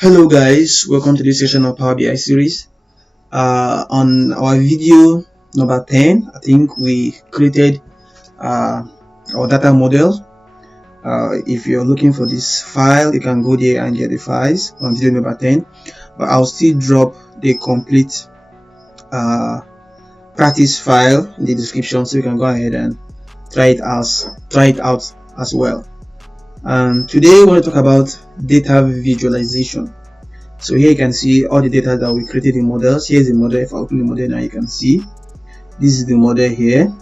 Hello guys, welcome to this session of Power BI series. On our video number 10, I think we created our data model. If you're looking for this file, you can go there and get the files on video number 10, but I'll still drop the complete practice file in the description, so you can go ahead and try it out as well. And today we want to talk about data visualization. So here you can see all the data that we created in models. Here's the model. If I open the model now, you can see this is the model here.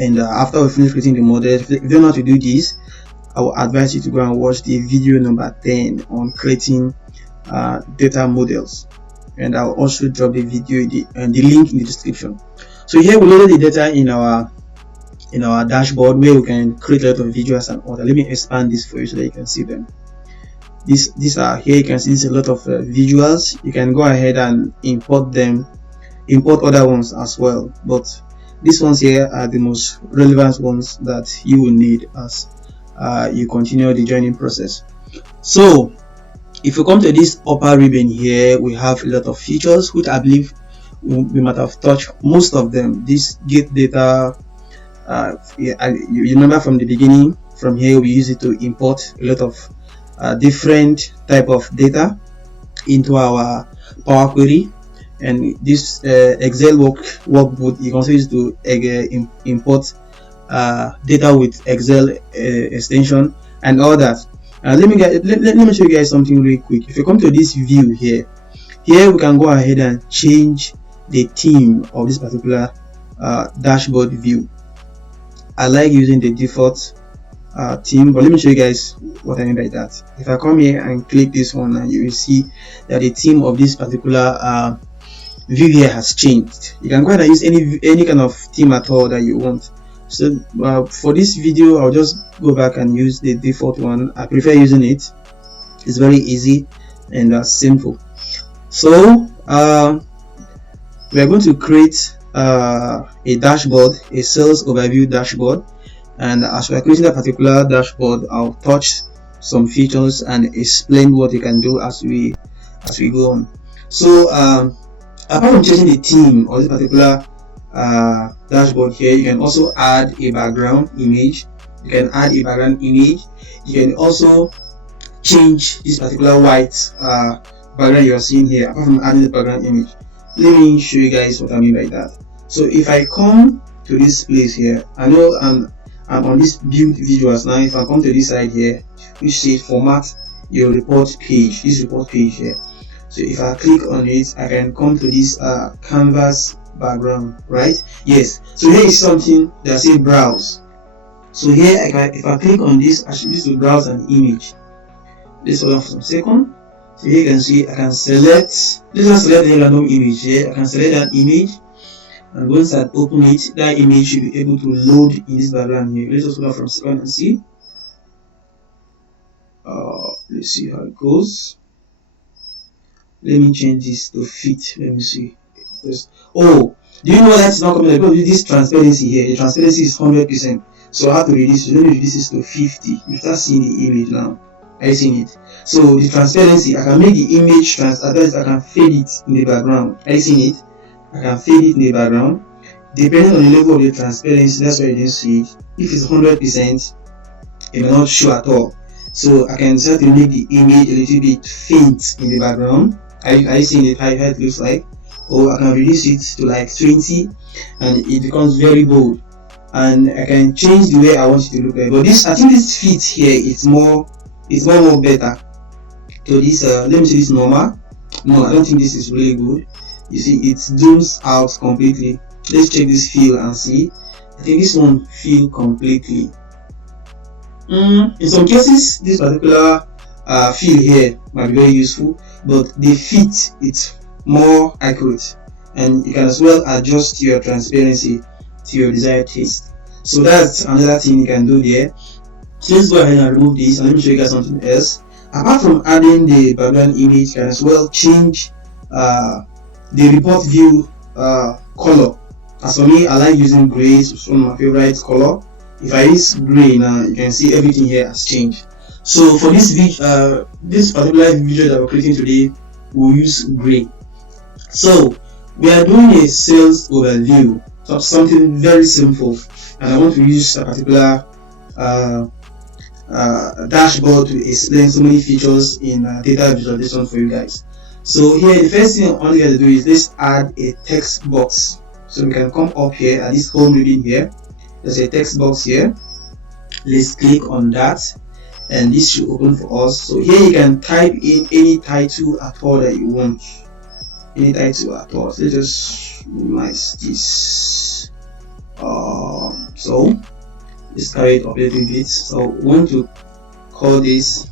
And after we finish creating the model, if you don't know how to do this, I will advise you to go and watch the video number 10 on creating data models. And I'll also drop the video and the link in the description. So here we loaded the data in our dashboard where we can create a lot of visuals and order. Let me expand this for you so that you can see them. These are here. You can see this a lot of visuals. You can go ahead and import other ones as well, but these ones here are the most relevant ones that you will need as you continue the joining process. So if you come to this upper ribbon here, we have a lot of features which I believe we might have touched most of them. This get data, you remember from the beginning, from here we use it to import a lot of different type of data into our Power Query, and this Excel workbook you can also use to import data with Excel extension and all that. Let me show you guys something really quick. If you come to this view here we can go ahead and change the theme of this particular dashboard view. I like using the default theme, but let me show you guys what I mean by that. If I come here and click this one, and you will see that the theme of this particular view here has changed. You can go ahead and use any kind of theme at all that you want. So for this video, I'll just go back and use the default one. I prefer using it. It's very easy and simple. So we are going to create a dashboard, a sales overview dashboard. And as we are creating that particular dashboard, I'll touch some features and explain what you can do as we go on. So apart from changing the theme of this particular dashboard here, you can also add a background image. You can can also change this particular white background you are seeing here. Apart from adding the background image, let me show you guys what I mean by that. So if I come to this place here, I know I'm on this build visuals now. If I come to this side here which says format your report page, this report page here, so if I click on it, I can come to this canvas background, right? Yes. So here is something that says browse. So here if I click on this, I should use to browse an image. This hold on for a second. So here you can see I can select the random image here. I can select that image, and once I open it, that image should be able to load in this background here. Let's just go from second and see. Let's see how it goes. Let me change this to fit. Let me see. Oh, do you know that's not coming? Because this transparency here, the transparency is 100%. So I have to reduce it. Let me reduce this to 50. You start seeing the image now. Are you seeing it? So the transparency, I can make the image transparent. I can fade it in the background. Are you seeing it? I can fade it in the background. Depending on the level of the transparency, that's why you didn't see it. If it's 100%, it may not show at all. So I can start to make the image a little bit faint in the background. Are you seeing it? How it looks like? Or I can reduce it to like 20, and it becomes very bold. And I can change the way I want it to look like. But I think this fit here is more better. So this let me see this normal. No, I don't think this is really good. You see, it zooms out completely. Let's check this fill and see. I think this one fill completely. In some cases, this particular fill here might be very useful, but the fit it's more accurate, and you can as well adjust your transparency to your desired taste. So that's another thing you can do there. So let's go ahead and remove this, and let me show you guys something else. Apart from adding the background image, you can as well change the report view color. As for me, I like using gray. It's one of my favorite color. If I use gray now, you can see everything here has changed. So for this particular video that we're creating today, we'll use gray. So we are doing a sales overview of something very simple, and I want to use a particular uh, dashboard to explain so many features in data visualization for you guys. So here, the first thing I want you guys to do is let's add a text box. So we can come up here at this home reading here. There's a text box here. Let's click on that, and this should open for us. So here you can type in any title at all that you want. Any title at all. So let's just minimize this. So let's carry it up a little bit. So we want to call this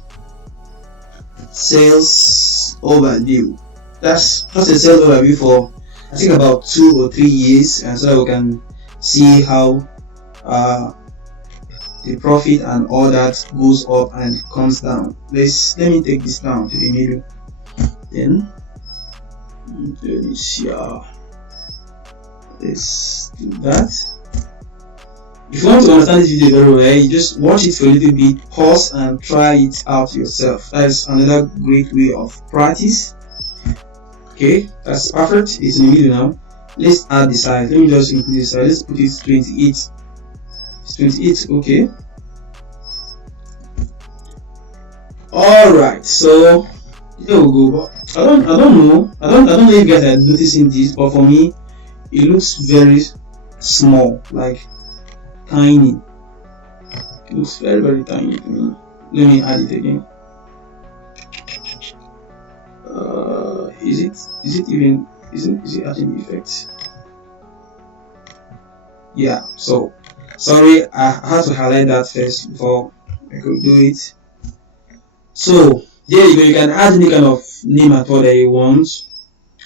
sales overview. That's just a sales overview for I think about 2 or 3 years, and so that we can see how the profit and all that goes up and comes down. Let me take this down to the middle. Then let's do that. If you want to understand this video very well, you just watch it for a little bit, pause and try it out yourself. That is another great way of practice. Okay, that's perfect. It's in the middle now. Let's add the size. Let me just increase the size. Let's put it 28. It's 28. Okay. All right. So here we go. I don't know. I don't know if you guys are noticing this, but for me, it looks very small, like tiny. It looks very tiny to me. Let me add it again. Is it adding effect? Yeah. So sorry, I had to highlight that first before I could do it. So there you go. You can add any kind of name at all that you want.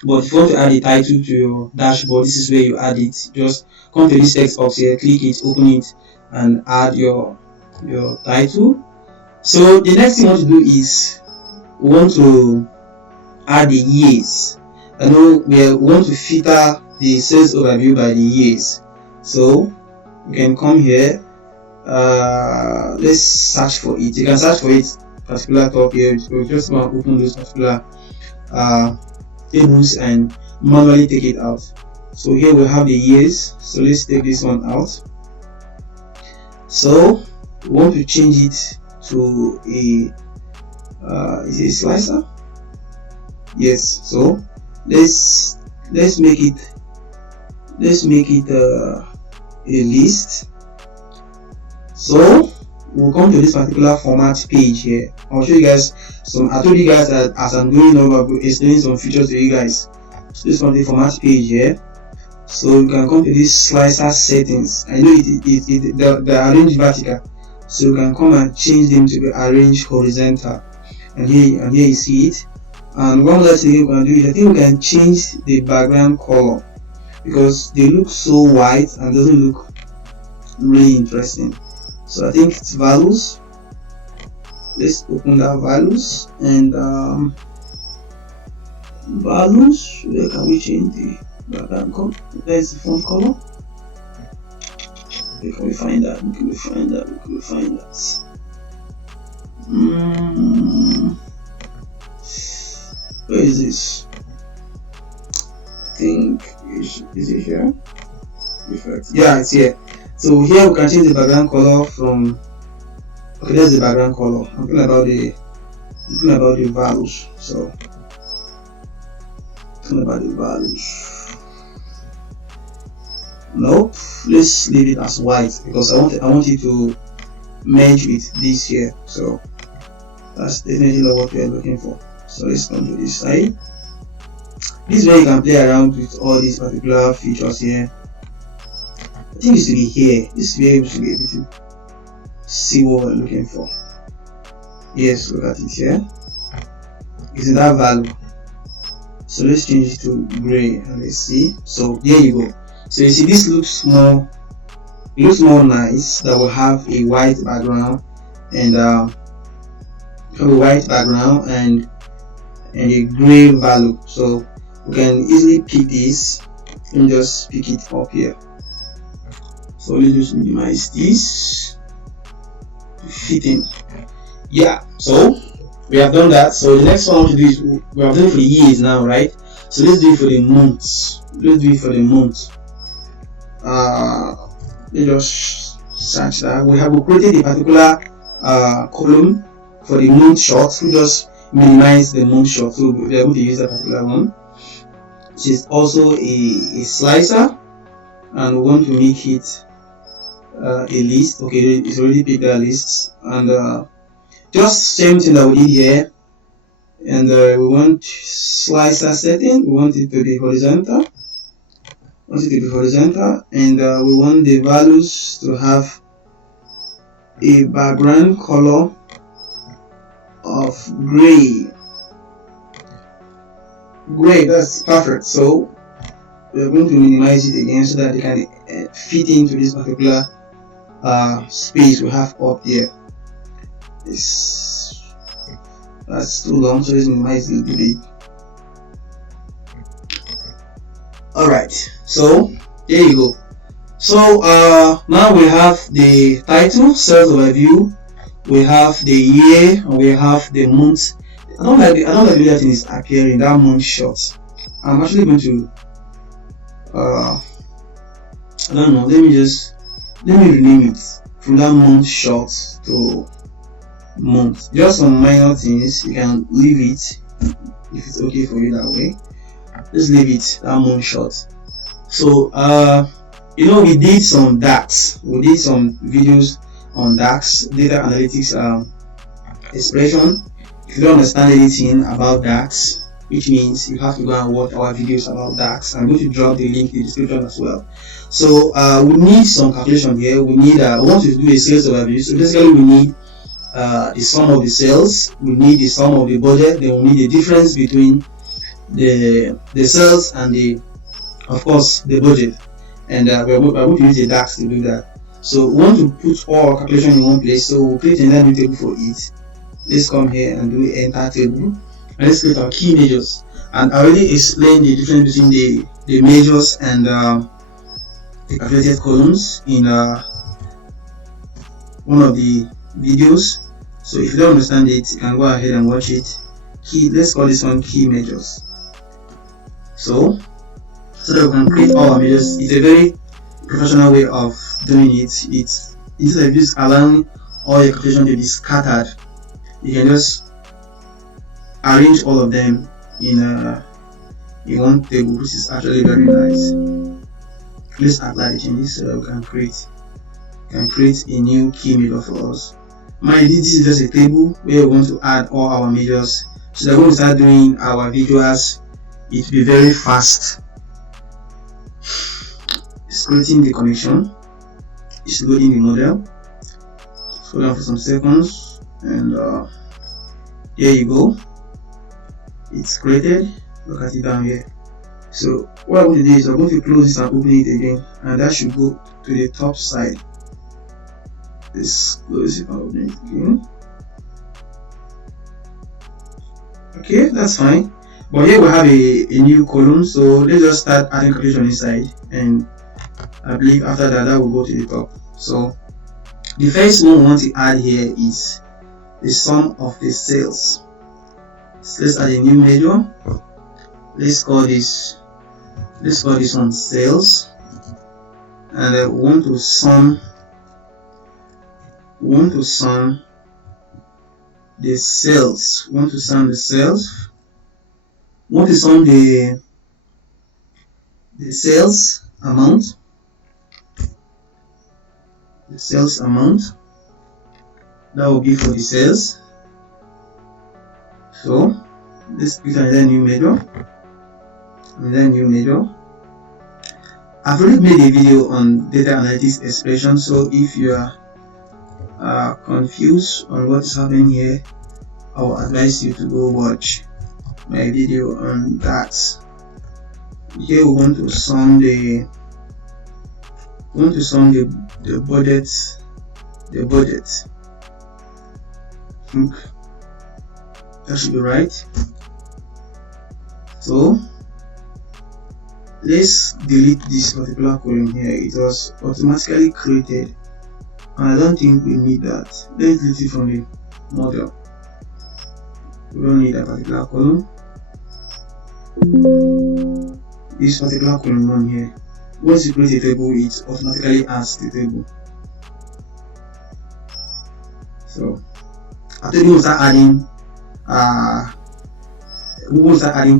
But if you want to add a title to your dashboard, this is where you add it. Just come to this text box here, click it, open it, and add your title. So the next thing we want to do is we want to add the years. I know we want to filter the sales overview by the years. So you can come here. Let's search for it. You can search for it particular top here. So just want to open those particular tables and manually take it out. So here we have the years. So let's take this one out. So we want to change it to a is it a slicer? Yes. So let's make it a list. So we'll come to this particular format page here. I'll show you guys some. I told you guys that as I'm going over explaining some features to you guys. So this one, the format page here. So you can come to this slicer settings. I know they're arranged vertical, so you can come and change them to be arranged horizontal. And here you see it. And one other thing you can do is I think we can change the background color because they look so white and doesn't look really interesting. So I think it's values. Let's open that values and values. Where can we change the background color? There's the font color. Where can we find that? Where is this? I think is it here? Yeah, it's here. So here we can change the background color from. Okay, there's the background color. I'm talking about the values. So talking about the values. Nope. Let's leave it as white because I want it to merge with this here. So that's definitely not what we are looking for. So let's come to this side. This is where you can play around with all these particular features here. I think it should be here. This is where we should be able to see what we're looking for. Yes, look at it here. It's in that value. So let's change it to gray and let's see. So there you go. So you see this looks more nice. That will have a white background and a gray value. So we can easily pick this and just pick it up here. So let's just minimize this to fit in. Yeah, so we have done that. So the next one I want to do is, we have done it for the years now, right? So let's do it for the months. Let's do it for the month. Let's just search that. We created a particular column for the month shot. We just minimize the month shot, so we're able to use that particular one, which is also a slicer, and we want to make it a list. Okay, it's already picked that list, and just same thing that we did here. And we want slicer setting, we want it to be horizontal, and we want the values to have a background color of gray. That's perfect. So we're going to minimize it again so that they can fit into this particular space we have up there. That's too long, so let's minimize it a bit. Alright, so there you go. So now we have the title, sales overview, we have the year, and we have the month. I don't like the way that thing is appearing, that month shot. I'm actually going to I don't know, let me rename it from that month shot to month. Just some minor things, you can leave it if it's okay for you that way. Just leave it that month shot. So we did some DAX. We did some videos on DAX, data analytics expression. If you don't understand anything about DAX, which means you have to go and watch our videos about DAX. I'm going to drop the link in the description as well. So we need some calculation here. We need we want to do a sales overview. So basically we need the sum of the sales, we need the sum of the budget, then we need the difference between the sales and the, of course, the budget. And we're going to use the DAX to do that. So we want to put all our calculation in one place, so we'll create another new table for it. Let's come here and do enter table, and let's create our key measures. And I already explained the difference between the measures and the calculated columns in one of the videos. So if you don't understand it, you can go ahead and watch it. Let's call this one key measures. So that we can create all our measures. It's a very professional way of doing it. It's instead of just allowing all your calculation to be scattered, you can just arrange all of them in one table, which is actually very nice. Let's apply the changes so that we can create a new key measure for us. Mind you, this is just a table where we want to add all our measures, so that when we start doing our visuals, it will be very fast. It's creating the connection, it's loading the model. Hold on for some seconds, and there you go, it's created. Look at it down here. So what I'm going to do is I'm going to close this and open it again, and that should go to the top side. Let's close it and open it again. Okay, that's fine. But here we have a new column, so let's just start adding calculation inside, and I believe after that will go to the top. So the first one we want to add here is the sum of the sales. So let's add a new measure. Let's call this one sales, and we want to sum the sales. We want to sum the sales. We want to sum the sales amount. The sales amount that will be for the sales. So let's pick another new measure. I've already made a video on data analytics expression, so if you are confused on what is happening here, I will advise you to go watch my video on that. Here we want to sum the budget. That should be right. So let's delete this particular column here. It was automatically created, and I don't think we need that. Let's delete it from the model. We don't need a particular column. This particular column one here. Once you create a table, it automatically adds the table. So after we start adding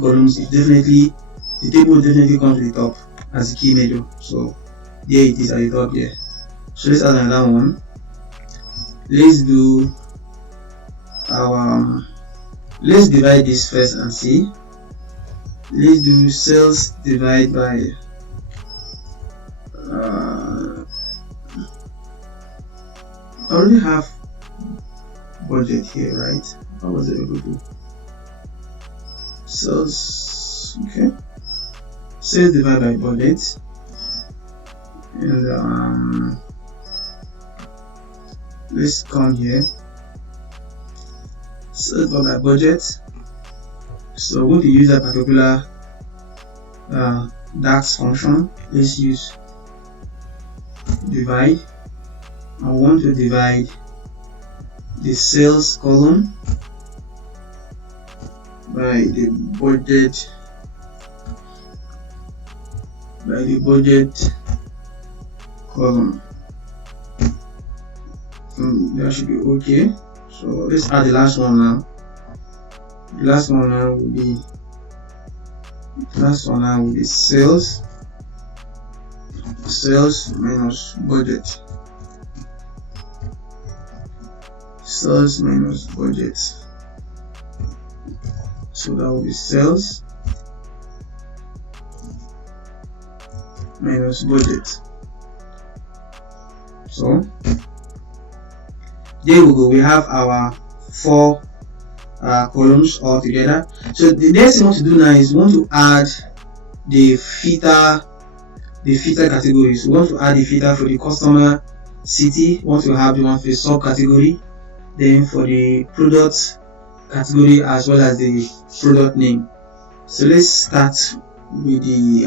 columns, the table will definitely come to the top as a key measure. So there it is at the top here. So let's add another one. Let's do our let's divide this first and see. Let's do sales divide by I already have budget here, right? How was it able to sales? Okay, sales divide by budget, and let's come here. Sales divide by budget. So we're going to use a particular DAX function. Let's use divide. I want to divide the sales column by the budget column. That should be okay. So let's add the last one now. The last one now will be sales minus budget. Sales minus budget. So that will be sales minus budget. So there we go. We have our 4 columns all together. So the next thing we want to do now is we want to add the filter categories. We want to add the filter for the customer city. We want to have the one for the subcategory, then for the product category as well as the product name. So let's start with the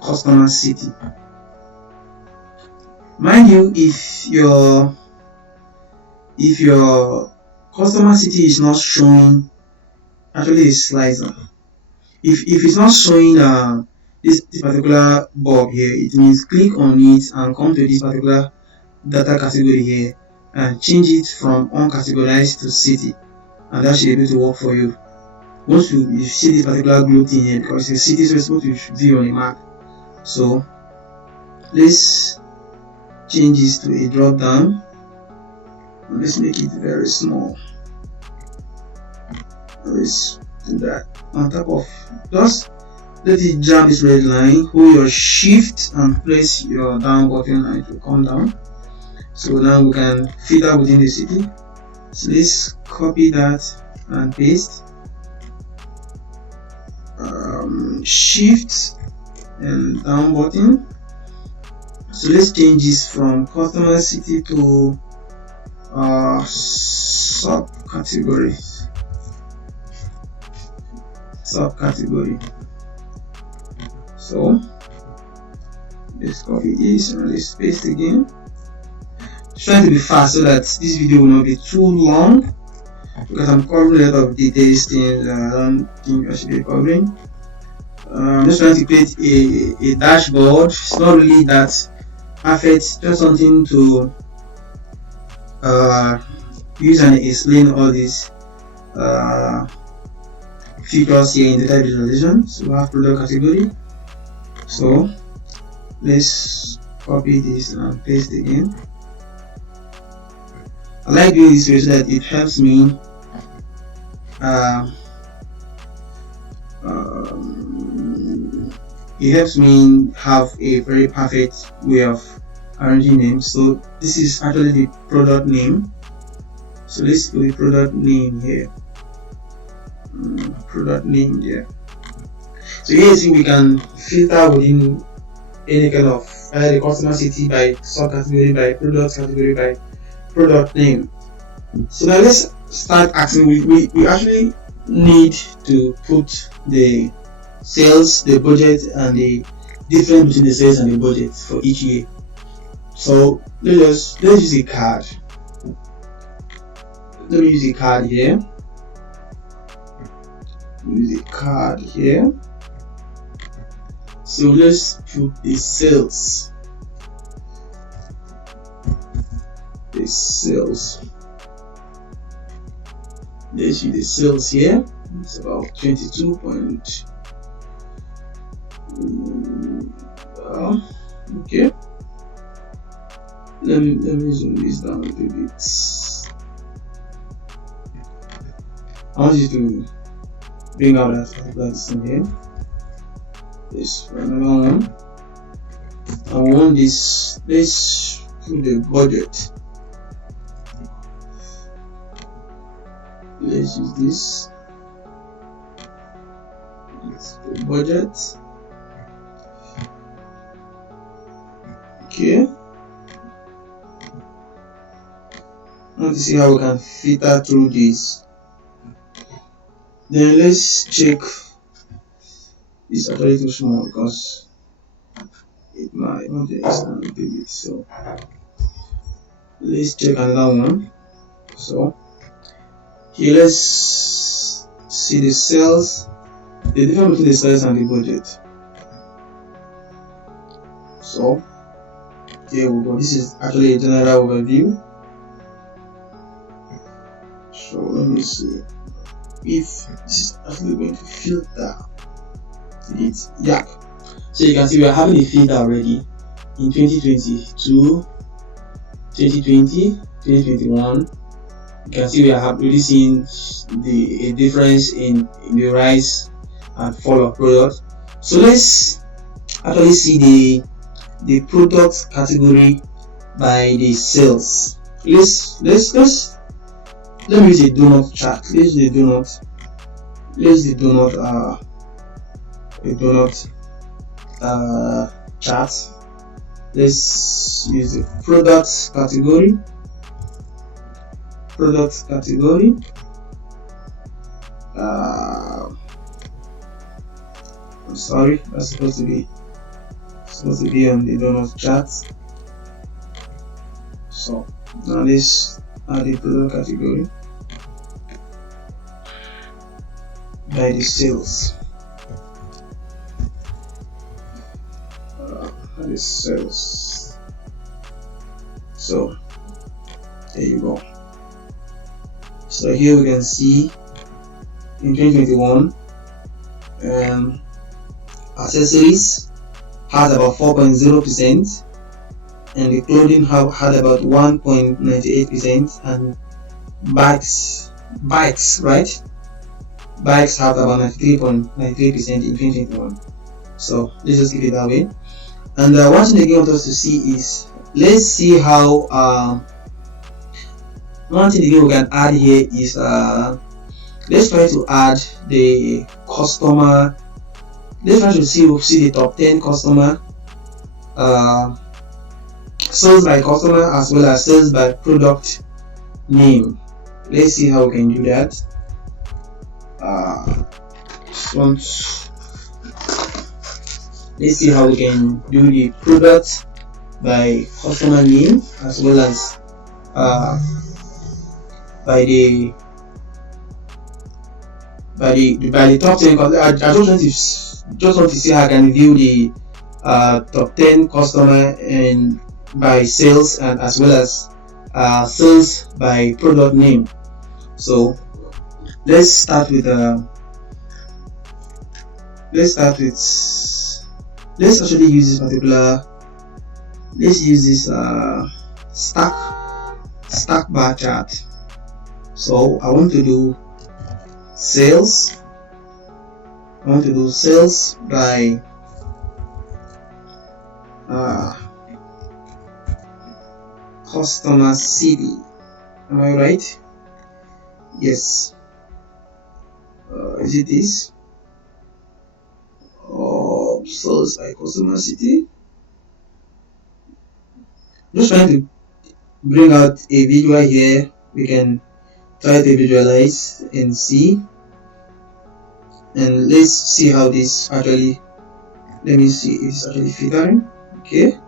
customer city. Mind you, if your customer city is not showing, actually the slicer, if it's not showing this particular bulb here, it means click on it and come to this particular data category here and change it from uncategorized to city, and that should be able to work for you. Once you see this particular blue thing here, because it's a city, so it's supposed to view on a map. So let's change this to a drop down. Let's make it very small. Let's do that. On top of, just let it jump this red line, hold your shift and press your down button and it will come down. So now we can filter within the city. So let's copy that and paste. Shift and down button. So let's change this from customer city to subcategory. So let's copy this and let's paste again. Trying to be fast so that this video will not be too long, because I'm covering a lot of details, things I don't think I should be covering. I'm just trying to create a dashboard. It's not really that perfect, just something to use and explain all these features here in data visualization. So we have product category. So let's copy this and paste again. I like doing this way so that it helps me have a very perfect way of arranging names. So this is actually the product name. So let's put the product name here. Product name there. So here you see we can filter within any kind of the customer city by subcategory, by product category, by product name. So now let's start asking. We actually need to put the sales, the budget, and the difference between the sales and the budget for each year. So let's use a card. let me use a card here. Use a card here. So let's put the sales. The sales. Let's use the sales here. It's about 22 point. Okay. Let me zoom this down a little bit. I want you to bring out that particular thing here. This another one. I want this. Let's put the budget. Let's use this. It's the budget. Okay. I want to see how we can filter through this. Then let's check. It's actually too small because it might want to extend a bit. So let's check another one. So here, let's see the sales, the difference between the sales and the budget. So here we go. This is actually a general overview. So let me see if this is actually going to filter it. Yeah, so you can see we are having a filter already in 2022, 2020, 2021. You can see we are really seeing a difference in the rise and fall of product. So let's actually see the product category by the sales. Let me use a donut chart. Let's use the donut chart. Let's use the product category. I'm sorry, that's supposed to be on the donut chart. So now let's add the product category by the sales. The sales. So there you go. So here we can see in 2021 accessories had about 4.0%, and the clothing had about 1.98%, and bikes right, bikes have about 93.93% in 2021. So let's just keep it that way. And one thing again I want us to see is, let's see how one thing again we can add here is let's try to add the customer. Let's try to see the top 10 customer sales by customer as well as sales by product name. Let's see how we can do that. Let's see how we can do the product by customer name as well as by the top 10. I just want to see how I can view the top 10 customer and by sales, and as well as sales by product name. So let's start with let's actually use this particular. Let's use this stack bar chart. So I want to do sales. I want to do sales by customer city. Am I right? Yes. Is it this? Sales by customer city. Just trying to bring out a visual here. We can try to visualize and see, and let's see how this actually. Let me see if it's actually filtering. Okay,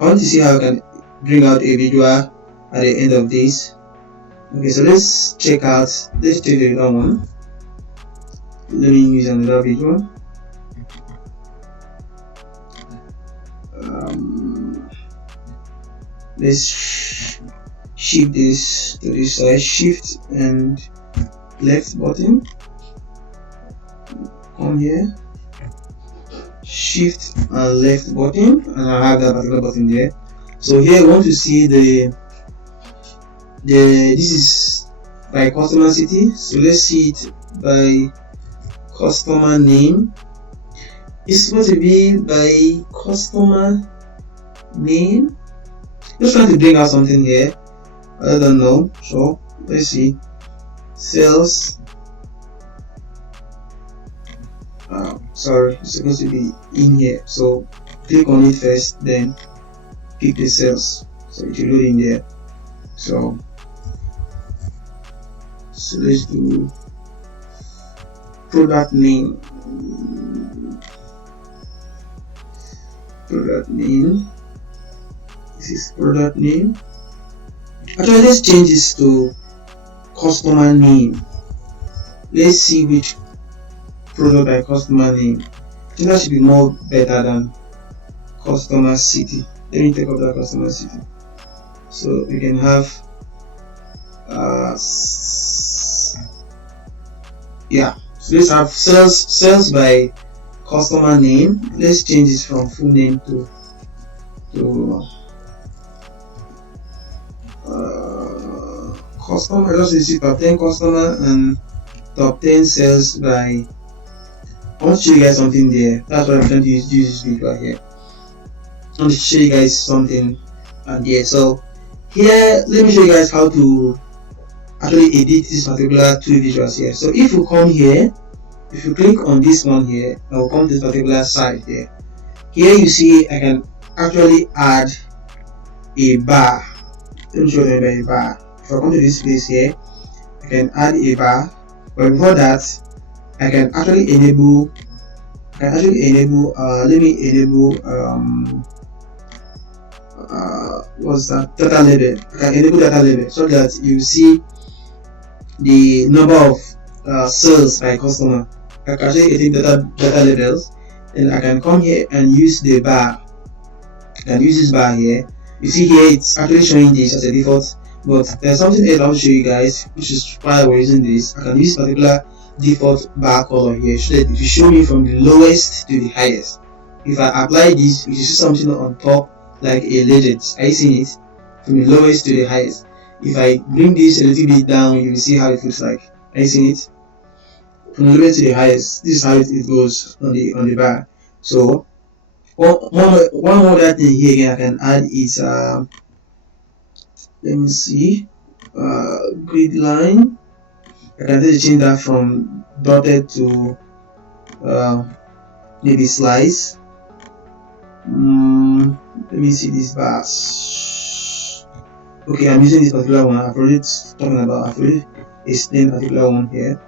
I want to see how I can bring out a visual at the end of this. Okay, so let's check the other one. Let me use another video. Let's shift this to this side, shift and left button, come here, shift and left button, and I have that particular button there. So here I want to see this is by customer city, so let's see it by customer name. It's supposed to be by customer name. Just trying to bring out something here. I don't know. So let's see. Sales. Sorry, it's supposed to be in here. So click on it first, then pick the sales. So it will load in there. So let's do product name. Product name. This is product name. Actually, let's change this to customer name. Let's see which product by customer name. I think that should be more better than customer city. Let me take up that customer city. So we can have yeah. So let's have sales by customer name. Let's change this from full name to customer. Just see top 10 customer and top 10 sales by. I want to show you guys something there. That's what I'm trying to use this video here. I want to show you guys something and yeah. So here, let me show you guys how to actually edit this particular two visuals here. So if you come here, if you click on this one here, I will come to this particular side here. Here you see I can actually add a bar. Let me show you a bar. If I come to this place here, I can add a bar, but before that I can actually enable let me enable what's that, data label. I can enable data label so that you see the number of sales by customer. I can actually edit data labels, and I can come here and use the bar. I can use this bar here. You see here it's actually showing this as a default, but there's something else I'll show you guys, which is why we're using this. I can use particular default bar color here so that it will show me from the lowest to the highest. If I apply this, you see something on top like a legend. Are you seeing it? From the lowest to the highest. If I bring this a little bit down, you will see how it looks like. Are you seeing it? From the lowest to the highest. This is how it goes on the bar. So one other thing here again I can add is let me see, grid line. I can change that from dotted to maybe slice. Let me see these bars. Okay, I'm using this particular one. I've already explained particular one here.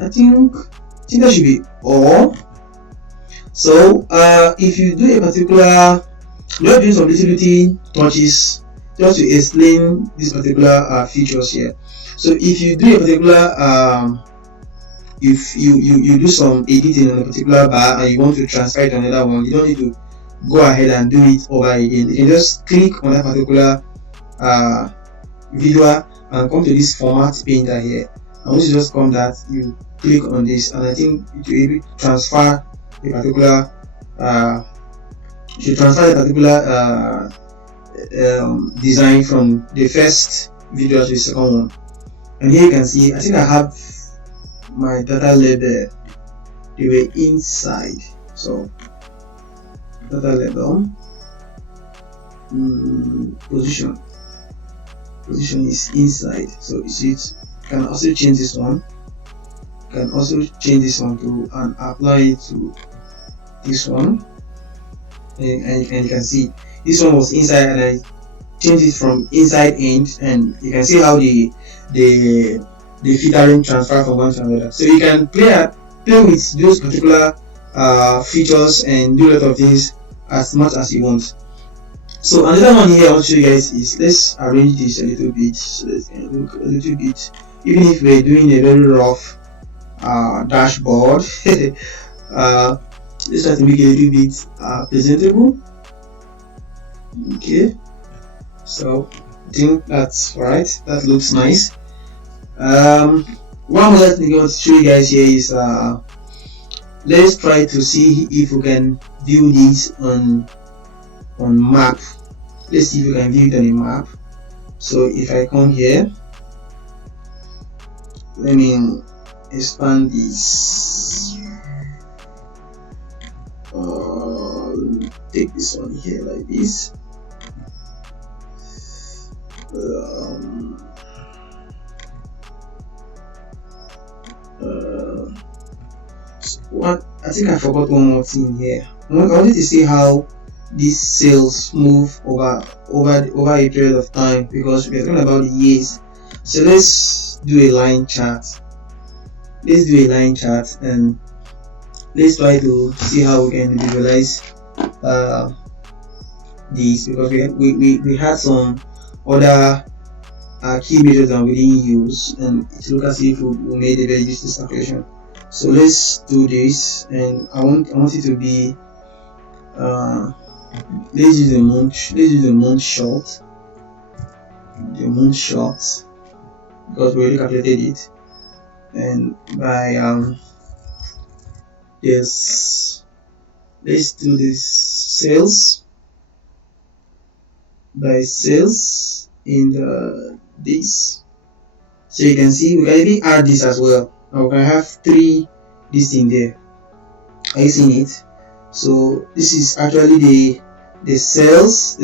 I think that should be all. So if you do a particular, just doing some little touches just to explain these particular features here. So if you do a particular if you do some editing on a particular bar and you want to transfer it to another one, you don't need to go ahead and do it over again. You can just click on that particular visual and come to this format painter here, and once you just come that, you click on this, and I think it will be transfer a particular design from the first video to the second one. And here you can see, I think I have my data label, they were inside. So data label, position is inside. So you see it. You can also change this one. You can also change this one to and apply it to this one. And you can see this one was inside, and I changed it from inside end, and you can see how the filtering transfer from one to another. So you can play with those particular features and do a lot of things as much as you want. So another one here I want to show you guys is, let's arrange this a little bit. So let's look a little bit, even if we're doing a very rough dashboard. Let's try to make it a little bit presentable. Okay, so I think that's right. That looks nice. One more thing I want to show you guys here is let's try to see if we can view this on map. Let's see if we can view it on a map. So if I come here, let me expand this. Let me take this one here like this. What I think I forgot one more thing here. I wanted to see how these sales move over a period of time, because we're talking about the years. So let's do a line chart. And let's try to see how we can visualize these, because we had some other key measures that we didn't use, and it looks as if we made a very useless calculation. So let's do this, and I want it to be let's use the month short, because we already calculated it. And by yes, let's do this sales by sales in this. So you can see we can even add this as well. Now we can have 3 this thing there. Are you seeing it? So this is actually the sales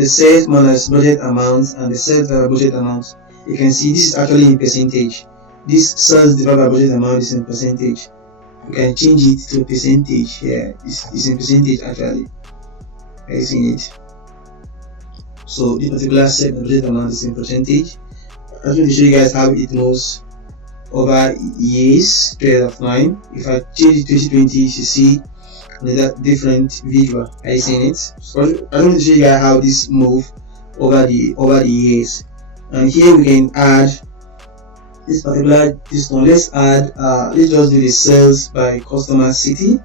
minus budget amounts and the sales budget amounts. You can see this is actually in percentage. This sales divided by budget amount is in percentage. You can change it to a percentage here. It's in percentage actually. Are you seeing it? So this particular set budget amount is in percentage. I just want to show you guys how it moves over years, period of time. If I change it to 2020, you should see another different visual. Are you seeing it? So I just want to show you guys how this move over the years. And here we can add this one. Let's add let's just do the sales by customer city.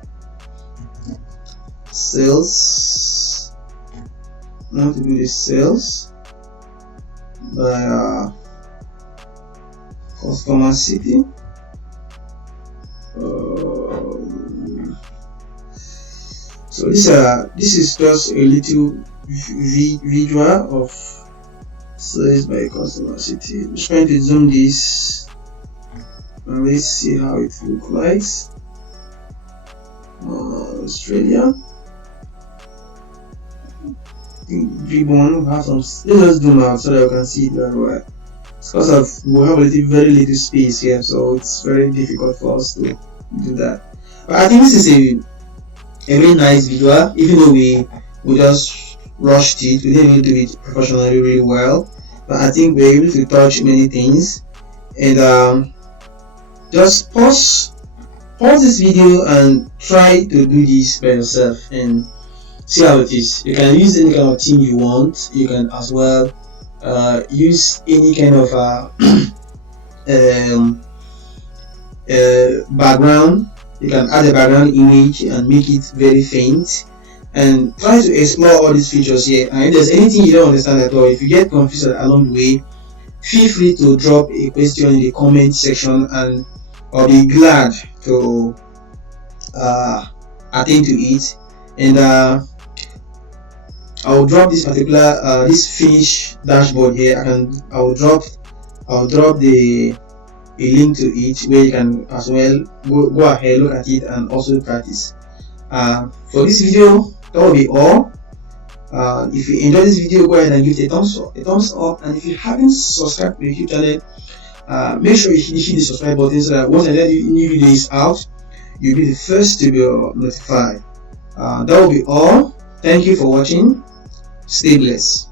Sales. I want to do the sales by customer city. So this is just a little visual of sales by customer city. I'm just trying to zoom this and let's see how it looks like. Australia. Ribbon has some. Let's just zoom out so that you can see it very well. It's because we have very little space here, so it's very difficult for us to do that. But I think this is a very nice visual, even though we just rushed it. We didn't even do it professionally really well, but I think we're able to touch many things. And just pause this video and try to do this by yourself and see how it is. You can use any kind of theme you want. You can as well use any kind of background. You can add a background image and make it very faint, and try to explore all these features here. And if there's anything you don't understand at all, if you get confused along the way, feel free to drop a question in the comment section, and I'll be glad to attend to it. And I'll drop this particular this finish dashboard here, and I'll drop a link to it where you can as well go ahead, look at it, and also practice. For this video, that will be all. If you enjoyed this video, go ahead and give it a thumbs up, and if you haven't subscribed to the YouTube channel, make sure you hit the subscribe button so that once I let new videos out, you'll be the first to be notified. That will be all. Thank you for watching. Stay blessed.